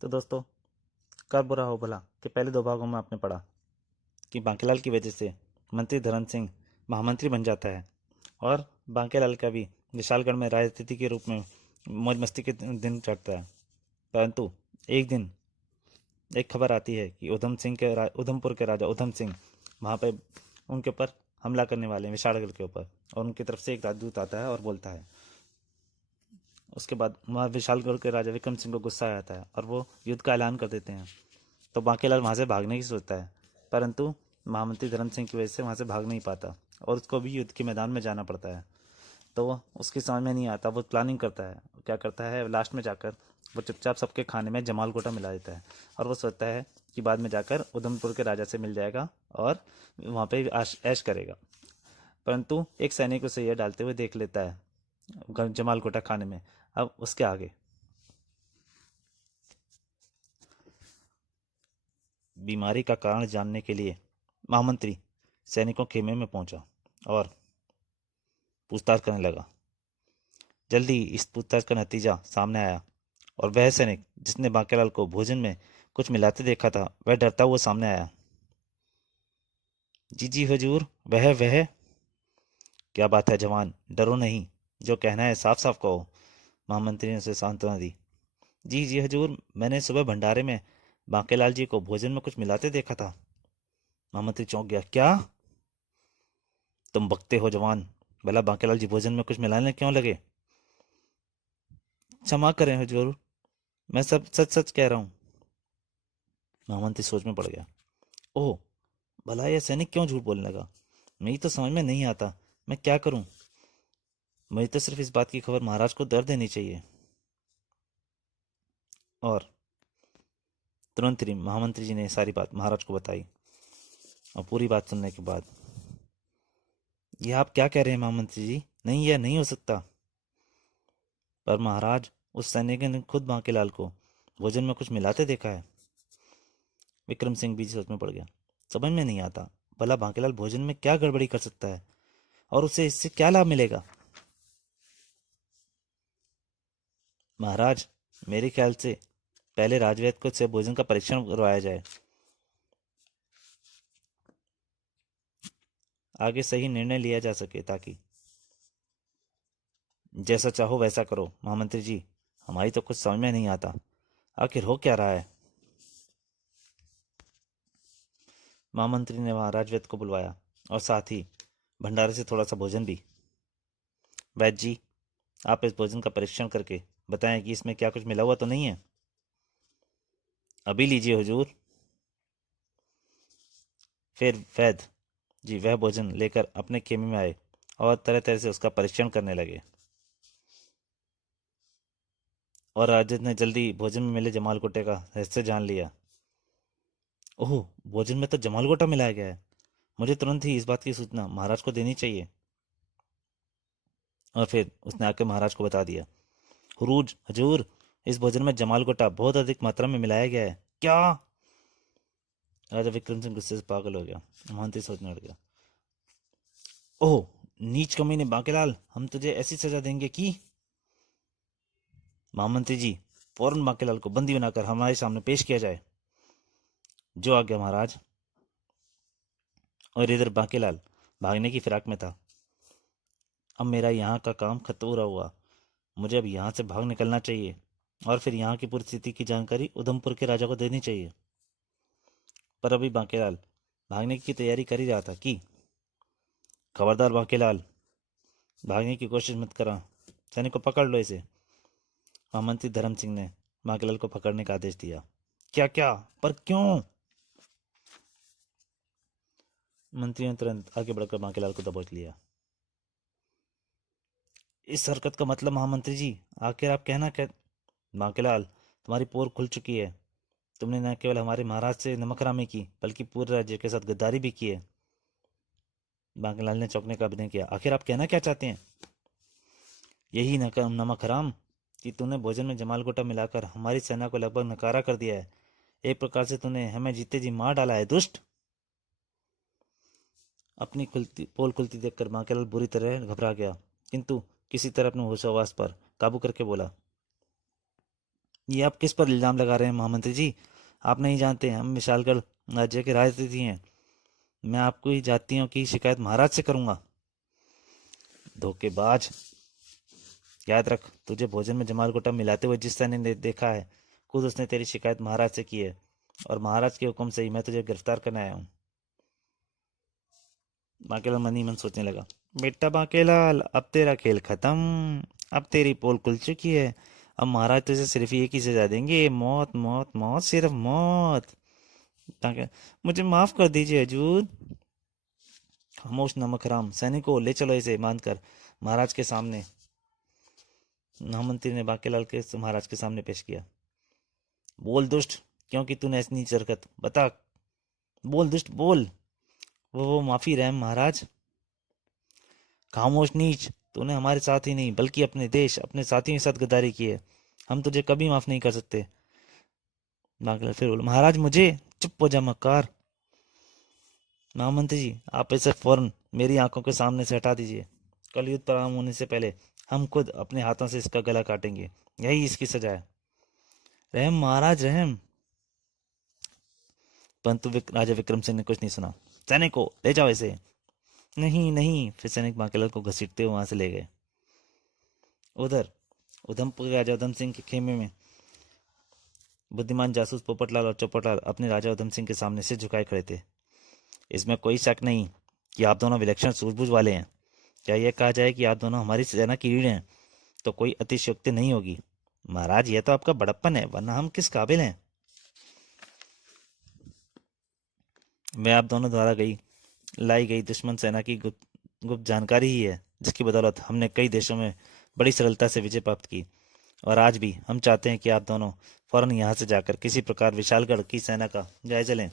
तो दोस्तों, कर बुरा हो भला कि पहले दो भागों में आपने पढ़ा कि बांकीलाल की वजह से मंत्री धर्म सिंह महामंत्री बन जाता है और बांकीलाल का भी विशालगढ़ में राजनीति के रूप में मौज मस्ती के दिन चढ़ता है। परंतु एक दिन एक खबर आती है कि उधमपुर के राजा उधम सिंह वहाँ पे उनके ऊपर हमला करने वाले हैं, विशालगढ़ के ऊपर। और उनकी तरफ से एक राजदूत आता है और बोलता है। उसके बाद वहाँ विशालगढ़ के राजा विक्रम सिंह को गुस्सा आ जाता है और वो युद्ध का ऐलान कर देते हैं। तो बांकीलाल वहाँ से भागने की सोचता है, परंतु महामंत्री धर्म सिंह की वजह से वहाँ से भाग नहीं पाता और उसको भी युद्ध के मैदान में जाना पड़ता है। तो वो उसकी समझ में नहीं आता, वो प्लानिंग करता है। क्या करता है, लास्ट में जाकर वो चुपचाप सबके खाने में जमाल गोटा मिला देता है और वो सोचता है कि बाद में जाकर उधमपुर के राजा से मिल जाएगा और वहाँ पे ऐश करेगा। परंतु एक सैनिक उसे यह डालते हुए देख लेता है जमाल गोटा खाने में। अब उसके आगे बीमारी का कारण जानने के लिए महामंत्री सैनिकों के खेमे में पहुंचा और पूछताछ करने लगा। जल्दी इस पूछताछ का नतीजा सामने आया और वह सैनिक जिसने बांकीलाल को भोजन में कुछ मिलाते देखा था वह डरता हुआ सामने आया। जी जी हुजूर, वह। क्या बात है जवान, डरो नहीं, जो कहना है साफ साफ कहो। महामंत्री ने उसे सांत्वना दी। जी जी हुजूर, मैंने सुबह भंडारे में बांकीलाल जी को भोजन में कुछ मिलाते देखा था। महामंत्री चौंक गया। क्या तुम बकते हो जवान? भला बांकीलाल जी भोजन में कुछ मिलाने क्यों लगे? क्षमा करें हुजूर, मैं सब सच सच कह रहा हूँ। महामंत्री सोच में पड़ गया। ओह, भला यह सैनिक क्यों झूठ बोलने लगा? मेरी तो समझ में नहीं आता, मैं क्या करूं? मुझे तो सिर्फ इस बात की खबर महाराज को दर्द देनी चाहिए। और तुरंत ही महामंत्री जी ने सारी बात महाराज को बताई। और पूरी बात सुनने के बाद, ये आप क्या कह रहे हैं महामंत्री जी? नहीं, यह नहीं हो सकता। पर महाराज, उस सैनिक ने खुद बांकीलाल को भोजन में कुछ मिलाते देखा है। विक्रम सिंह भी सोच में पड़ गया। समझ में नहीं आता, भला बांकीलाल भोजन में क्या गड़बड़ी कर सकता है और उसे इससे क्या लाभ मिलेगा? महाराज, मेरे ख्याल से पहले राजवैद्य को से भोजन का परीक्षण करवाया जाए, आगे सही निर्णय लिया जा सके। ताकि जैसा चाहो वैसा करो महामंत्री जी, हमारी तो कुछ समझ में नहीं आता, आखिर हो क्या रहा है। महामंत्री ने वहां राजवैद्य को बुलवाया और साथ ही भंडारे से थोड़ा सा भोजन भी। वैद्य जी, आप इस भोजन का परीक्षण करके बताएं कि इसमें क्या कुछ मिला हुआ तो नहीं है। अभी लीजिए हुजूर। फिर वैद्य जी वह भोजन लेकर अपने खेमे में आए और तरह तरह से उसका परीक्षण करने लगे। और राजद ने जल्दी भोजन में मिले जमाल गोटे का रहस्य जान लिया। ओह, भोजन में तो जमाल गोटा मिलाया गया है। मुझे तुरंत ही इस बात की सूचना महाराज को देनी चाहिए। और फिर उसने आकर महाराज को बता दिया। हुरूज हजूर, इस भोजन में जमाल गोटा बहुत अधिक मात्रा में मिलाया गया है। क्या? राजा विक्रम सिंह गुस्से से पागल हो गया। महंती सोचने लग गया। ओह, नीच कमीने बांकेलाल, हम तुझे ऐसी सजा देंगे कि। महामंत्री जी, फौरन बांकेलाल को बंदी बनाकर हमारे सामने पेश किया जाए। जो आज्ञा महाराज। और इधर बांकेलाल भागने की फिराक में था। अब मेरा यहाँ का काम खतूरा हुआ, मुझे अब यहाँ से भाग निकलना चाहिए और फिर यहाँ की पूरी स्थिति की जानकारी उधमपुर के राजा को देनी चाहिए। पर अभी बांकेलाल भागने की तैयारी कर ही रहा था कि खबरदार बांकेलाल, भागने की कोशिश मत करा, सैनिक को पकड़ लो इसे। महामंत्री धर्म सिंह ने बांकेलाल को पकड़ने का आदेश दिया। क्या क्या? पर क्यों? मंत्री ने तुरंत आगे बढ़कर बांकेलाल को दबोच लिया। इस हरकत का मतलब महामंत्री जी, आखिर आप कहना क्या? बांकेलाल, तुम्हारी पोर खुल चुकी है। तुमने न केवल हमारे महाराज से नमकरामी की बल्कि पूरे राज्य के साथ गद्दारी भी की है। बांकेलाल ने चौंकने का अभिनय किया। आखिर आप कहना क्या चाहते हैं? यही नमक हराम कि तूने भोजन में जमाल गोटा मिलाकर हमारी सेना को लगभग नकारा कर दिया है। एक प्रकार से तूने हमें जीते जी मार डाला है, दुष्ट। अपनी पोल खुलती देखकर बांकेलाल बुरी तरह घबरा गया, किंतु किसी तरह अपने होशोहवास पर काबू करके बोला। ये आप किस पर इल्ज़ाम लगा रहे हैं महामंत्री जी? आप नहीं जानते हम विशालगढ़ राज्य के राजनीति हैं। मैं आपको ही जातियों की शिकायत महाराज से करूंगा। धोखेबाज। याद रख, तुझे भोजन में जमाल गोटा मिलाते हुए जिस सैनिक ने देखा है, खुद उसने तेरी शिकायत महाराज से की है, और महाराज के हुक्म से ही मैं तुझे गिरफ्तार करने आया हूँ। बांकेलाल मन ही मन सोचने लगा, बेटा बांकेलाल, अब तेरा खेल खत्म। अब तेरी पोल खुल चुकी है। अब महाराज तुझे सिर्फ एक ही सजा देंगे, मौत मौत मौत, सिर्फ मौत। बांके- मुझे माफ कर दीजिए हजूर। खामोश नमक हराम, सैनिकों ले चलो इसे बांधकर महाराज के सामने। महामंत्री ने बांकेलाल के महाराज के सामने पेश किया। बोल दुष्ट, क्योंकि तूने ऐसी नीच हरकत, बता। बोल दुष्ट बोल। वो माफी रहम महाराज। खामोश नीच, तूने हमारे साथ ही नहीं बल्कि अपने देश, अपने साथियों के साथ गद्दारी की है। हम तुझे कभी माफ नहीं कर सकते। बांकेलाल फिर बोला, महाराज मुझे। चुप हो जा मक्कार। महामंत्री जी, आप इसे फौरन मेरी आंखों के सामने से हटा दीजिए। कल युद्ध प्रारंभ होने से पहले हम खुद अपने हाथों से इसका गला काटेंगे। यही इसकी सजा है। रहम महाराज रहम। परंतु राजा विक्रम सिंह ने कुछ नहीं सुना। सैनिकों ले जाओ इसे। नहीं नहीं, फिर सैनिक बांकेलाल को घसीटते हुए वहां से ले गए। उधर उधमपुर के राजा उधम सिंह के खेमे में बुद्धिमान जासूस पोपटलाल और चौपटलाल अपने राजा उधम सिंह के सामने सिर झुकाए खड़े थे। इसमें कोई शक नहीं कि आप दोनों विलक्षण सूझबूझ वाले हैं। क्या यह कहा जाए कि आप दोनों हमारी सेना की रीढ़ हैं, तो कोई अतिशयोक्ति नहीं होगी। महाराज, यह तो आपका बड़प्पन है, वरना हम किस काबिल हैं। मैं आप दोनों द्वारा लाई गई दुश्मन सेना की गुप्त गुप्त जानकारी ही है, जिसकी बदौलत हमने कई देशों में बड़ी सरलता से विजय प्राप्त की। और आज भी हम चाहते हैं कि आप दोनों फौरन यहाँ से जाकर किसी प्रकार विशालगढ़ की सेना का जायजा लें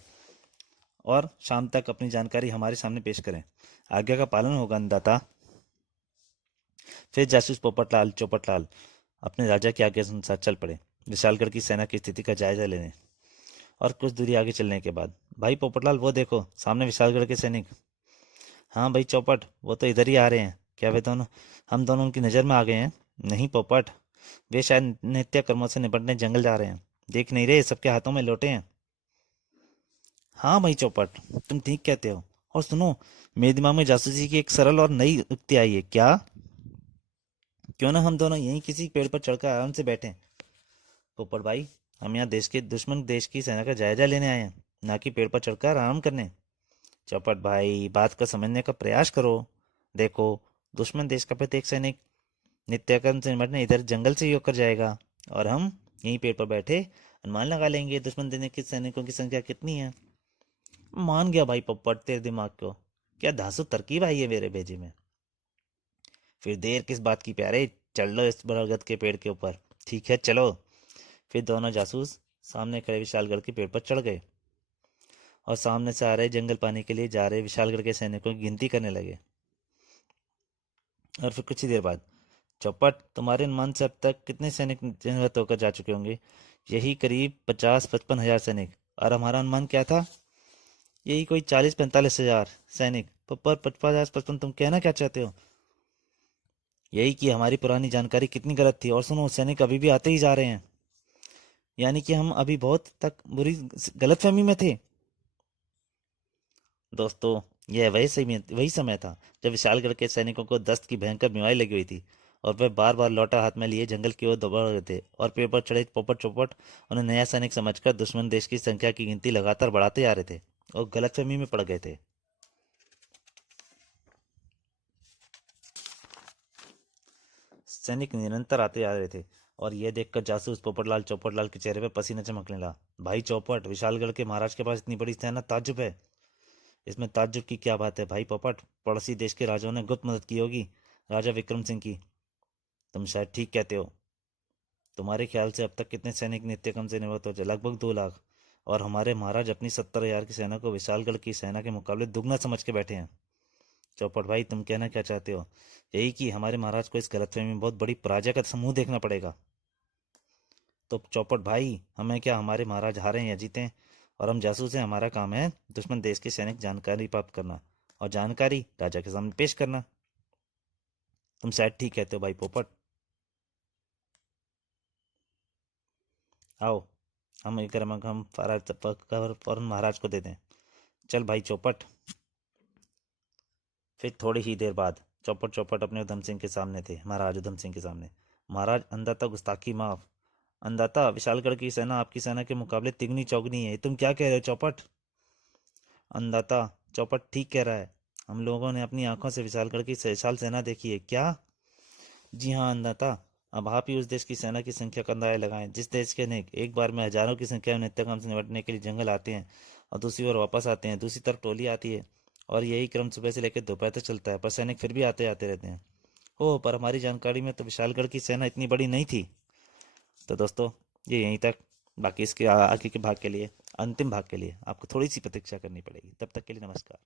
और शाम तक अपनी जानकारी हमारे सामने पेश करें। आज्ञा का पालन होगा अन्नदाता। फिर जासूस पोपटलाल चौपटलाल अपने राजा की आज्ञा के अनुसार चल पड़े, विशालगढ़ की सेना की स्थिति का जायजा लेने। और कुछ दूरी आगे चलने के बाद, भाई पोपटलाल वो देखो सामने विशालगढ़ के सैनिक। हाँ भाई चौपट, वो तो इधर ही आ रहे हैं। क्या वे दोनों, हम दोनों उनकी नज़र में आ गए हैं? नहीं पोपट, वे शायद नित्य कर्मों से निपटने जंगल जा रहे हैं। देख नहीं रहे, सबके हाथों में लोटे हैं। हाँ भाई चौपट, तुम ठीक कहते हो। और सुनो, मेरे दिमाग में जासूसी की एक सरल और नई युक्ति आई है। क्या? क्यों ना हम दोनों यहीं किसी पेड़ पर चढ़कर आराम से बैठें। पोपट भाई, हम यहाँ देश के दुश्मन देश की सेना का जायजा लेने आए हैं, ना कि पेड़ पर चढ़कर आराम करने। चौपट भाई, बात का समझने का प्रयास करो। देखो, दुश्मन देश का प्रत्येक सैनिक नित्याकर्म से निपटने इधर जंगल से ही होकर जाएगा, और हम यहीं पेड़ पर बैठे अनुमान लगा लेंगे दुश्मन देने के सैनिकों की संख्या कितनी है। मान गया भाई पोपट तेरे दिमाग को। क्या धांसू तरकीब आई है मेरे भेजे में। फिर देर किस बात की प्यारे, चढ़ लो इस बरगद के पेड़ के ऊपर। ठीक है चलो। फिर दोनों जासूस सामने खड़े विशालगढ़ के पेड़ पर चढ़ गए और सामने से आ रहे जंगल पाने के लिए जा रहे विशालगढ़ के सैनिकों की गिनती करने लगे। और फिर कुछ ही देर बाद, चौपट, तुम्हारे अनुमान से अब तक कितने सैनिक निहत होकर जा चुके होंगे? यही करीब 50-55 हजार सैनिक। और हमारा अनुमान क्या था? यही कोई 40-45 हजार सैनिक। पर 50-55, तुम कहना क्या चाहते हो? यही कि हमारी पुरानी जानकारी कितनी गलत थी। और सुनो, सैनिक अभी भी आते ही जा रहे हैं, यानी कि हम अभी बहुत तक बुरी गलतफहमी में थे। दोस्तों, यह वही समय था जब विशालगढ़ के सैनिकों को दस्त की भयंकर बीमारी लगी हुई थी, और वे बार बार लौटा हाथ में लिए जंगल की ओर दौड़ रहे थे। और पेड़ पर चढ़े पोपट चौपट उन्हें नया सैनिक समझकर दुश्मन देश की संख्या की गिनती लगातार बढ़ाते जा रहे थे और गलतफहमी में पड़ गए थे। सैनिक निरंतर आते जा रहे थे, और यह देखकर जासूस पोपटलाल चौपटलाल के चेहरे पर पसीना चमकने लगा। भाई चौपट, विशालगढ़ के महाराज के पास इतनी बड़ी सेना, ताज्जुब है। इसमें ताज्जुब की क्या बात है भाई पोपट, पड़ोसी देश के राजाओं ने गुप्त मदद की होगी, राजा विक्रम सिंह की। तुम शायद ठीक कहते हो। तुम्हारे ख्याल से अब तक कितने सैनिक नित्यक्रम से निवृत्त हो चुके? लगभग 2 लाख। और हमारे महाराज अपनी 70 हजार की सेना को विशालगढ़ की सेना के मुकाबले दुगना समझ के बैठे हैं। चौपट भाई, तुम कहना क्या चाहते हो? यही कि हमारे महाराज को इस गलतफहमी में बहुत बड़ी पराजय का समूह देखना पड़ेगा। तो चौपट भाई, हमें क्या, हमारे महाराज हारे या जीते, और हम जासूस हैं, हमारा काम है दुश्मन देश के सैनिक जानकारी प्राप्त करना और जानकारी राजा के सामने पेश करना। तुम शायद ठीक कहते हो भाई पोपट। आओ हम एक रमक हम फौरन महाराज को दे दें। चल भाई चौपट। फिर थोड़ी ही देर बाद चौपट चौपट अपने उधम सिंह के सामने थे, महाराज उधम सिंह के सामने। महाराज, अंदाता गुस्ताखी माफ। अंदाता, विशालगढ़ की सेना आपकी सेना के मुकाबले तिगनी चौगनी है, तुम क्या कह रहे हो चौपट? अंदाता, चौपट ठीक कह रहा है। हम लोगों ने अपनी आंखों से विशालगढ़ की विशाल सेना देखी है। क्या? जी हाँ अंदाता। अब आप ही उस देश की सेना की संख्या का अंदाजा लगाएं जिस देश के अनेक एक बार में हजारों की संख्या में नित्यक्रम से निपटने के लिए जंगल आते हैं और दूसरी ओर वापस आते हैं। दूसरी तरफ टोली आती है और यही क्रम सुबह से लेकर दोपहर तक चलता है, पर सैनिक फिर भी आते आते रहते हैं। ओह, पर हमारी जानकारी में तो विशालगढ़ की सेना इतनी बड़ी नहीं थी। तो दोस्तों, ये यहीं तक। बाकी इसके आगे के भाग के लिए, अंतिम भाग के लिए आपको थोड़ी सी प्रतीक्षा करनी पड़ेगी। तब तक के लिए नमस्कार।